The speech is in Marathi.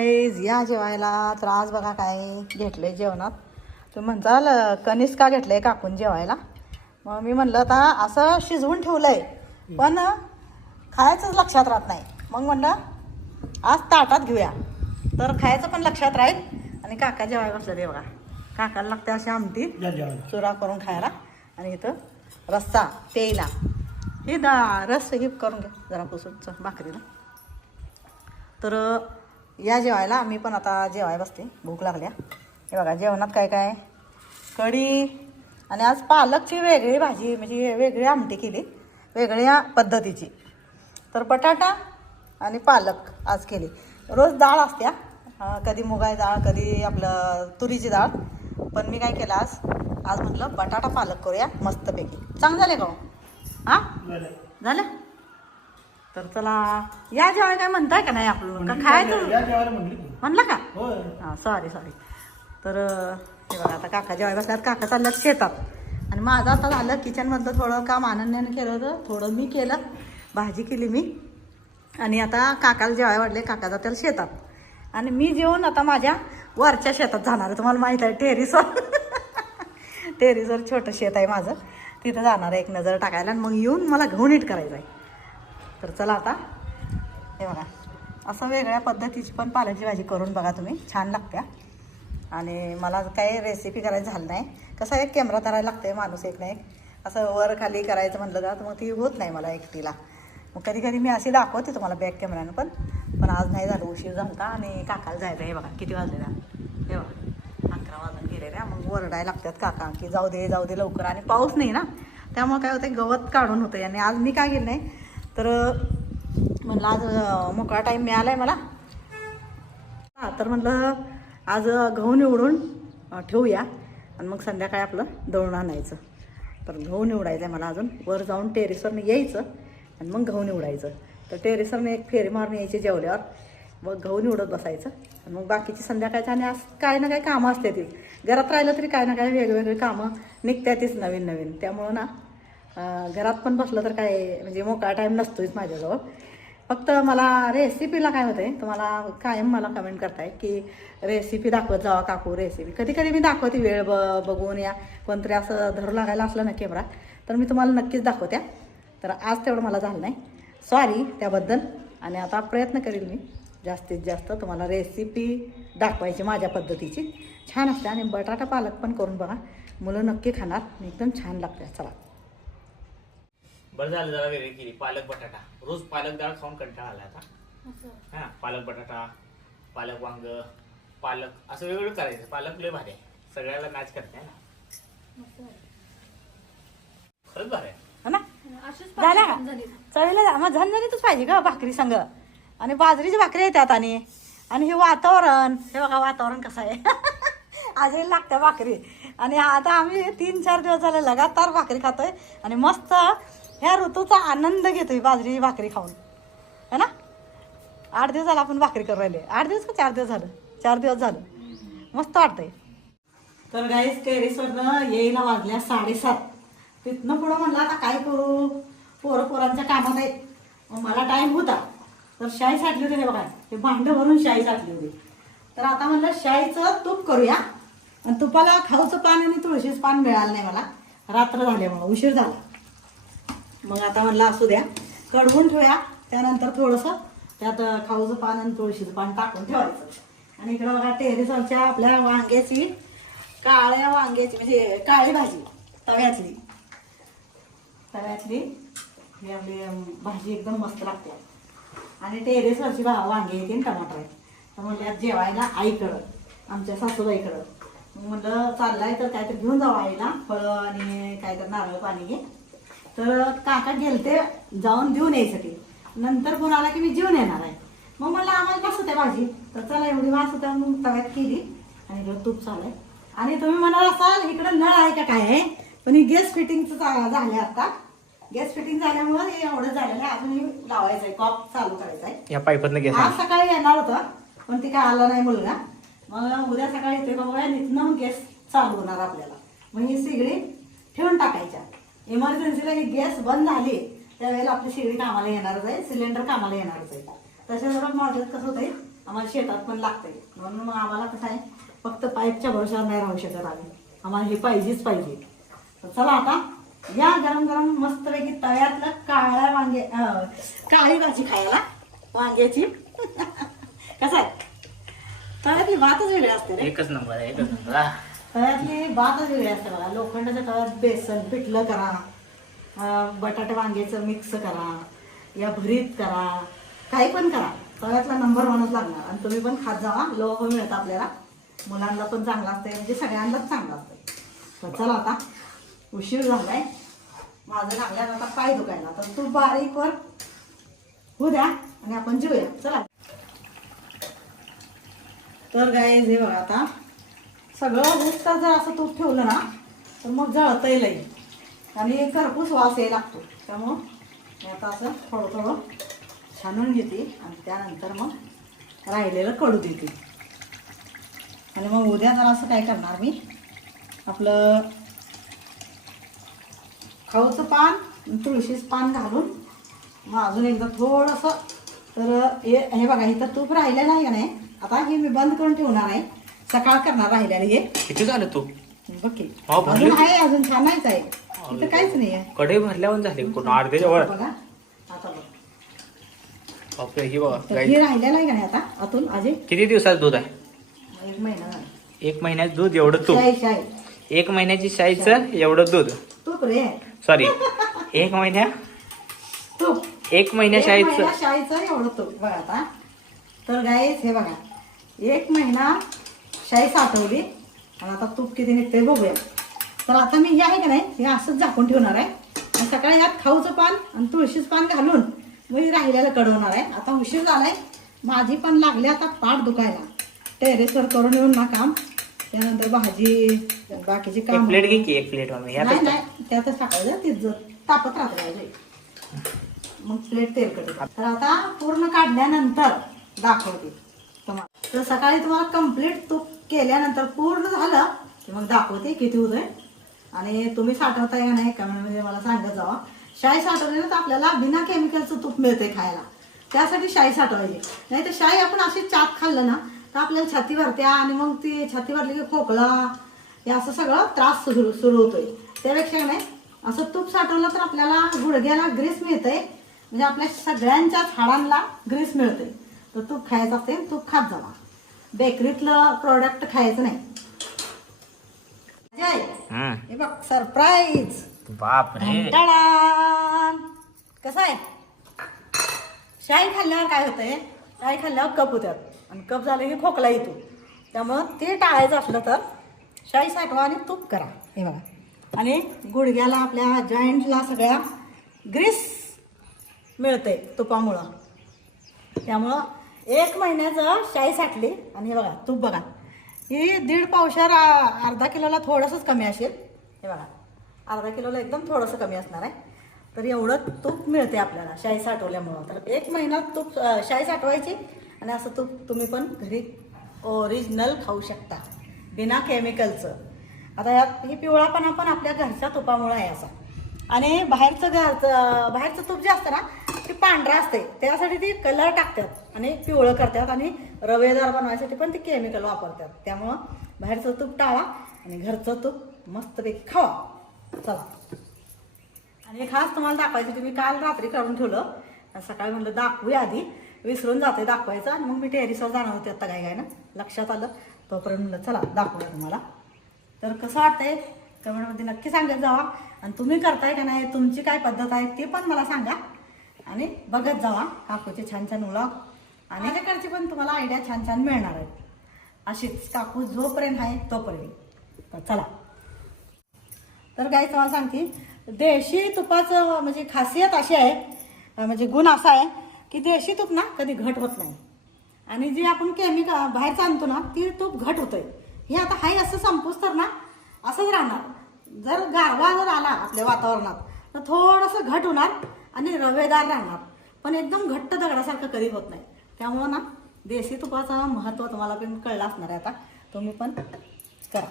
गाईज या जेवायला. तर आज बघा काय घेतलंय जेवणात. तुम्ही म्हणताल कणीस का घेतलंय काकून जेवायला. मग मी म्हणलं आता असं शिजवून ठेवलंय पण खायचंच लक्षात राहत नाही. मग म्हणलं आज ताटात घेऊया तर खायचं पण लक्षात राहील. आणि काका जेवायला बसलं ते बघा. काकाला लागते अशी आमटी चुरा करून खायला आणि इथं रस्सा प्यायला. हे रस हे करून घ्या जरा पुसून भाकरीला. तर या जेवायला आम्ही पण आता जेवायला बसते. भूक लागल्या. हे बघा जेवणात काय काय कढी आणि आज पालकची वेगळी भाजी म्हणजे वेगळी आमटी केली वेगळ्या पद्धतीची. तर बटाटा आणि पालक आज केली. रोज डाळ असत्या कधी मुगाची डाळ कधी आपलं तुरीची डाळ. पण मी काय केलं आज म्हटलं बटाटा पालक करूया मस्तपैकी. चांगलं झाले का हो? हां झालं. तर चला या जेवायला काय म्हणताय का नाही आपलं का खायचं म्हणलं का? हां सॉरी. तर हे बघा आता काका जेवायला बसल्यात. काका चालल्यात शेतात आणि माझं आता झालं किचनमधलं थोडं काम अनन्यानं केलं होतं. थोडं मी केलं. भाजी केली मी आणि आता काकाला जेवायला वाढले. काका जातील शेतात आणि मी जेवून आता माझ्या वरच्या शेतात जाणार आहे. तुम्हाला माहीत आहे टेरिसवर छोटं शेत आहे माझं. तिथं जाणार आहे एक नजर टाकायला आणि मग येऊन मला गहू नीट करायचं आहे. तर चला आता हे बघा असं वेगळ्या पद्धतीची पण पालकची भाजी करून बघा तुम्ही. छान लागत्या. आणि मला काही रेसिपी करायचं झालं नाही. कसं एक कॅमेरा धरायला लागतं आहे माणूस एक ना एक असं वर खाली करायचं म्हटलं तर मग ती होत नाही मला एकटीला. मग कधी कधी मी अशी दाखवते तुम्हाला बॅक कॅमेऱ्यानं पण आज नाही झालं. उशीर झाला आणि काकाला जायचं. हे बघा किती वाजलेला. हे बघा 11 वाजून गेलेल्या. मग ओरडायला लागतात काका की जाऊ दे लवकर. आणि पाऊस नाही ना त्यामुळे काय होतं गवत काढून होतं. आणि आज मी काय केलं नाही तर म्हणलं आज मोकळा टाईम मिळाला आहे मला. तर म्हणलं आज गहू निवडून ठेवूया आणि मग संध्याकाळी आपलं दळून आणायचं. तर गहू निवडायचं आहे मला. अजून वर जाऊन टेरेसवरनं यायचं आणि मग गहू निवडायचं. तर टेरेसवरनं एक फेरी मारून यायची जेवल्यावर. मग गहू निवडत बसायचं आणि मग बाकीची संध्याकाळचं. आणि आज काय ना काय कामं असते ती घरात राहिलं तरी काय ना काय वेगवेगळी कामं निघतातच नवीन. त्यामुळं ना घरात पण बसलं तर काय म्हणजे मोकळा टाईम नसतोच माझ्याजवळ. फक्त मला रेसिपीला काय होतं आहे तुम्हाला कायम मला कमेंट करताय की रेसिपी दाखवत जावा काकू रेसिपी. कधी मी दाखवते वेळ बघून या कोणतरी असं धरू लागायला असलं ना कॅमेरा तर मी तुम्हाला नक्कीच दाखवत्या. तर आज तेवढं मला झालं नाही. सॉरी त्याबद्दल. आणि आता प्रयत्न करेल मी जास्तीत जास्त तुम्हाला रेसिपी दाखवायची माझ्या पद्धतीची. छान असते. आणि बटाटा पालक पण करून बघा. मुलं नक्की खाणार. एकदम छान लागते. चला बरं झालं जरा वेगळी केली. पालक बटाटा रोज पालक डाळ खाऊन कंटाळा आला आता. हा पालक बटाटा पालक वांग पालक असं वेगवेगळं करायचं. पालक लय भारी आहे. सगळ्याला मॅच करते ना. खरंच भारी आहे ना. झाल्या का चवीला मग झणझणीतच पाहिजे का भाकरी संग. आणि बाजरीची भाकरी येतात. आणि हे वातावरण हे बघा वातावरण कसं आहे. आजही लागतं भाकरी. आणि आता आम्ही 3-4 दिवस झाले लगातार भाकरी खातोय आणि मस्त ह्या ऋतूचा आनंद घेतोय बाजरीची भाकरी खाऊन है ना. 8 दिवस झाला आपण भाकरी करू राहिले. 8 दिवस का 4 दिवस झालं. 4 दिवस झालं. मस्त वाटतंय. तर गाईस टेरेसवरनं येईला वाजल्या 7:30. तिथनं पुढं म्हणलं आता काय करू पोरांच्या कामात आहेत. मग मला टाईम होता तर शाई साठली होती. हे बघा ते भांडं भरून शाई साठली होती. तर आता म्हणलं शाईचं तूप करूया. आणि तुपाला खाऊचं पान आणि तुळशीचं पान मिळालं नाही मला. रात्र झाल्यामुळं उशीर झाला. मग आता म्हणलं असू द्या कढवून ठेवूया. त्यानंतर थोडंसं त्यात खाऊचं पान आणि तुळशीचं पान टाकून ठेवायचं. आणि इकडं बघा टेरेसवरच्या आपल्या वांग्याची काळ्या वांग्याची म्हणजे काळी भाजी तव्यातली ही आपली भाजी एकदम मस्त लागते. आणि टेरेसवरची वांगी येते आणि टमाटर आहे. तर म्हणलं जेवायला आईकडं आमच्या सासूबाईकडं. म्हणलं चाललाय तर काहीतरी घेऊन जाऊ आईला फळं आणि काहीतरी नारळ पाणी घे. तर काका गेलते जाऊन देऊन यायसाठी. नंतर फोन आला की मी जेवून येणार आहे. मग म्हणलं आम्हाला बसत आहे भाजी. तर चला एवढी वास होत्या मग तव्यात केली. आणि इकडं तूप चाललंय. आणि तुम्ही म्हणाल असाल इकडं नळ आहे का काय आहे. पण ही गॅस फिटिंगचं झालं आता. गॅस फिटिंग झाल्यामुळं हे एवढं झालेलं आहे. अजून लावायचं आहे कॉक चालू करायचा आहे. या पाईपातनं गॅस आज सकाळी येणार होता पण ती काय आला नाही मुलगा. मग उद्या सकाळी येते बघूया. इथनं गॅस चालू होणार आपल्याला. मग ही सिगडी ठेवून टाकायच्या. इमर्जन्सीला ही गॅस बंद झाली त्यावेळेला आपली शिगडी कामाला येणारच आहे. सिलेंडर कामाला येणारच आहे. तशाच माझ्यात कसं होतंय आम्हाला शेतात पण लागतंय. म्हणून मग आम्हाला कसं आहे, फक्त पाईपच्या भरोशावर नाही राहू शकत आम्ही. आम्हाला हे पाहिजेच पाहिजे. तर चला आता या गरम गरम मस्तपैकी तव्यातलं काळी भाजी खायला वांग्याची. कसं आहे, तव्यातली भातच वेगळी असते रे. एकच नंबर आहे, एकच नंबर. हा. तव्यातली भातच वेगळी असते बघा. लोखंडाच्या तव्यात बेसन पिठलं करा, बटाटे वांग्याचं मिक्स करा, या भरीत करा, काही पण करा, तव्यातला नंबर 1च लागणार. आणि तुम्ही पण खात जावा. लोह मिळतं आपल्याला, मुलांना पण चांगलं असतं, म्हणजे सगळ्यांनाच चांगलं असतं. तर चला आता उशीर झालाय, माझं लागल्यानं आता पाय दुखायला. तर तू बारीक वर होऊ द्या आणि आपण जेऊया. चला. तर गाईज हे बघा, आता सगळं नुसतं जर असं तूप ठेवलं ना तर मग जळतंय लई आणि घरपूस वास यायला लागतो. त्यामुळं मी आता असं थोडं थोडं छानून घेते आणि त्यानंतर मग राहिलेलं कडू देते. आणि मग उद्या जरा असं काय करणार मी, आपलं खाऊचं पान तुळशीचं पान घालून मग अजून एकदा थोडंसं. तर हे बघा, इथं तूप राहिलेलं आहे का नाही, आता हे मी बंद करून ठेवणार आहे. सकाळ करणार राहिलेलं हे. किती झालं तू बघ की हो, भरली? अजून आहे, अजून छानायचं आहे. इथं काहीच नाही आहे. कढई भरल्यावर झाली पूर्ण अर्ध्याच्या वर. बघा आता बघ, बापरे, ही बघा तर गाई. हे राहिलेलं आहे का नाही आता आतून अजून किती दिवसाचं दूध आहे? 1 महिना झाला. 1 महिन्याचं दूध एवढं तूप. शाई 1 महिन्याची शाईचं एवढं दूध. तूप रे, सॉरी, 1 महिन्या तूप 1 महिन्या शाईचं. शाईचं एवढं तूप बघा आता. तर गाईस हे बघा, 1 महिना शाई साठवली आणि आता तूप किती निघते बघूया. तर आता मी हे आहे का नाही, हे असंच झाकून ठेवणार आहे. आणि सकाळी यात खाऊचं पान आणि तुळशीचं पान घालून मग हे राहिलेलं कडवणार आहे. आता उशीर झालाय, माझी पण लागली आता पाठ दुखायला. टेरेसवर करून येऊन ना काम, त्यानंतर भाजी बाकीची काम. प्लेट घे की, 1 प्लेट मम्मी. नाही नाही, त्यातच टाकायचं, ते तापत राहते. मग प्लेट तेलकट. तर आता पूर्ण काढल्यानंतर दाखवते तुम्हाला. तर सकाळी तुम्हाला कम्प्लीट तूप केल्यानंतर पूर्ण झालं की मग दाखवते किती होतंय. आणि तुम्ही साठवताय का नाही कमेंटमध्ये मला सांगत जावा. शाई साठवली तर आपल्याला बिना केमिकलचं तूप मिळते खायला, त्यासाठी शाई साठवायची. नाही तर शाई आपण अशी चाट खाल्लं ना तर आपल्याला छाती भरत्या आणि मग ती छाती भरली की खोकला हे असं सगळं त्रास सुरू होतोय. त्यापेक्षा नाही असं तूप साठवलं तर आपल्याला गुडघ्याला ग्रीस मिळतंय, म्हणजे आपल्या सगळ्यांच्याच हाडांना ग्रीस मिळते. तर तूप खायचं असते, तूप खात जावा. बेकरीतलं प्रोडक्ट खायचं नाही. हे बघ सरप्राईज. बापरे, कसं आहे, शाई खाल्ल्यावर काय होतंय, शाई खाल्ल्यावर कप होत्यात आणि कप झालं की खोकला येतो. त्यामुळं ते टाळायचं असलं तर शाई साठवा आणि तूप करा. हे बघा, आणि गुडघ्याला आपल्या जॉईंटला सगळ्या ग्रीस मिळते तुपामुळं. त्यामुळं 1 महिन्याचं शाई साठली. आणि हे बघा तूप बघा, हे 1.5 पावशेर अर्धा किलोला थोडंसंच कमी असेल. हे बघा, अर्धा किलोला एकदम थोडंसं कमी असणार आहे. तर एवढं तूप मिळते आपल्याला शाई साठवल्यामुळं. तर 1 महिना तूप शाई साठवायची आणि असं तूप तुम्ही पण घरी ओरिजिनल खाऊ शकता बिना केमिकलचं. आता यात ही पिवळापणा पण आपल्या घरच्या तुपामुळं आहे असा. आणि बाहेरचं तूप जे असतं ना ते पांढरं असते, त्यासाठी ती कलर टाकतात आणि पिवळं करतात आणि रवेदार बनवायसाठी पण ते केमिकल वापरतात. त्यामुळं बाहेरचं तूप टाळा आणि घरचं तूप मस्तपैकी खावा. चला, आणि खास तुम्हाला दाखवायचं, तुम्ही काल रात्री काढून ठेवलं, सकाळी म्हणलं दाखवूया, आधी विसरून जाते दाखवायचं. आणि मग मी टेरिसवर जाणार होते आता काय ना लक्षात आलं, तोपर्यंत म्हणलं चला दाखवूया तुम्हाला. तर कसं वाटतंय कमेंटमध्ये नक्की सांगत जावा. आणि तुम्ही करताय का नाही, तुमची काय पद्धत आहे ते पण मला सांगा. आणि बघत जावा काकूचे छान छान व्लॉग, आणि त्याकडची पण तुम्हाला आयडिया छान छान मिळणार आहेत. अशीच काकू जोपर्यंत आहे तोपर्यंत. तर चला, तर काय तुम्हाला सांगते, देशी तुपाचं म्हणजे खासियत अशी आहे, म्हणजे गुण असा आहे की देशी तूप ना कधी घट होत नाही. आणि जे आपण केमिकल बाहेरचं आणतो ना ती तूप घट होतंय. हे आता हाय असं संपूस तर ना असंच राहणार. जर गारवा जर आला आपल्या वातावरणात तर थोडंसं घट होणार आणि रवेदार राहणार, पण एकदम घट्ट दगडासारखं कधी होत नाही. त्यामुळं ना देशी तुपाचं महत्त्व तुम्हाला पण कळलं असणार आहे. आता तुम्ही पण करा.